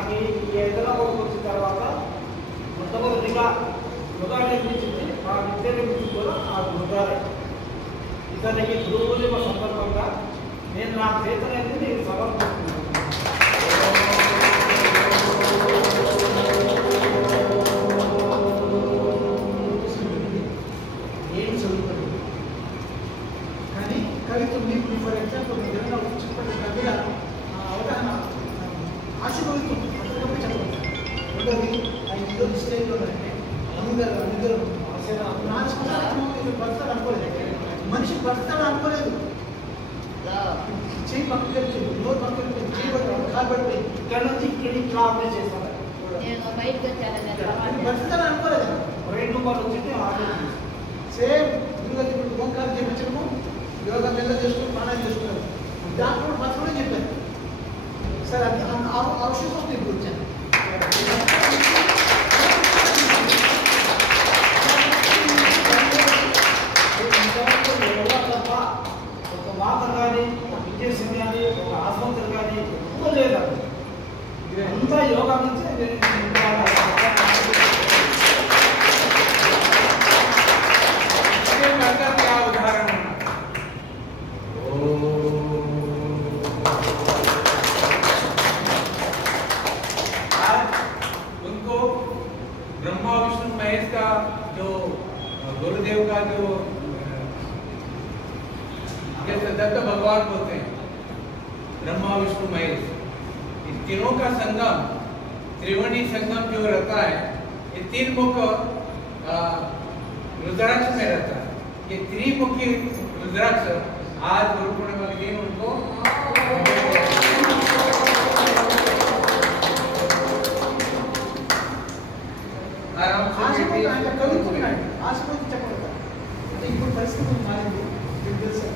ఈ హైదరాబాద్కి వచ్చిన తర్వాత మొట్టమొదటిగా యోగా నిర్మించింది మా విద్య నిర్మించింది కూడా ఆ గురుగారే. ఇతనికి గురువు పూర్ణిమ సందర్భంగా నేను నా చేతనైతే నేను సమర్పిస్తున్నాను. ఏం చదువుతుంది కానీ కవిత్వం మీకు ఫర్ ఎగ్జాంపుల్ మీరు ఏదైనా చెప్పండి కవిత అవగాహన ఆశీర్వదిస్తుంది అప్పటికప్పుడు చెప్పండి. రెండోది ఈరోజు స్టేజ్లో అందరూ బతుతాడు అనుకోలేదు, మనిషి బతుతాడు అనుకోలేదు. చేయి పక్కన పెట్టింది, నోరు పక్కన పెట్టింది, చేయి పట్టుకుని కాలు పట్టి ఇక్కడ నుంచి ఇక్కడ ఇట్లా ఆపరేట్ చేస్తాను. బతుతాడు అనుకోలేదు. 2 రూపాయలు వచ్చింది ఆపరేట్ సేమ్ ఇంకా ఇప్పుడు ఓంకారం చేయించడము, యోగా మెల్ల చేసుకుని ప్రాణాయం చేసుకున్నారు. డాక్టర్ బతకడం చెప్పారు. సరే అది అవసరం నేను వచ్చాను. ఒక మాత కానీ ఒక ఇంజక్షన్ కానీ ఒక ఆసుపత్రి కానీ ఎక్కువ లేదు. అంతా యోగా నుంచే उनको ब्रह्मा विष्णु महेश का जो गुरुदेव का जो जैसे दत्त भगवान बोलते हैं, ब्रह्मा विष्णु महेश, इन तीनों का संगम, त्रिवेणी संगम जो रहता है, ये 3 मुख रुद्राक्ष में रहता है. ये त्रिमुखी रुद्राक्ष आज गुरु पूर्णिमा के दिन उनको కవిత్వం ఆశీర్వదించకూడదు. అంటే ఇప్పుడు పరిస్థితులు మారింది, మీకు తెలుసు.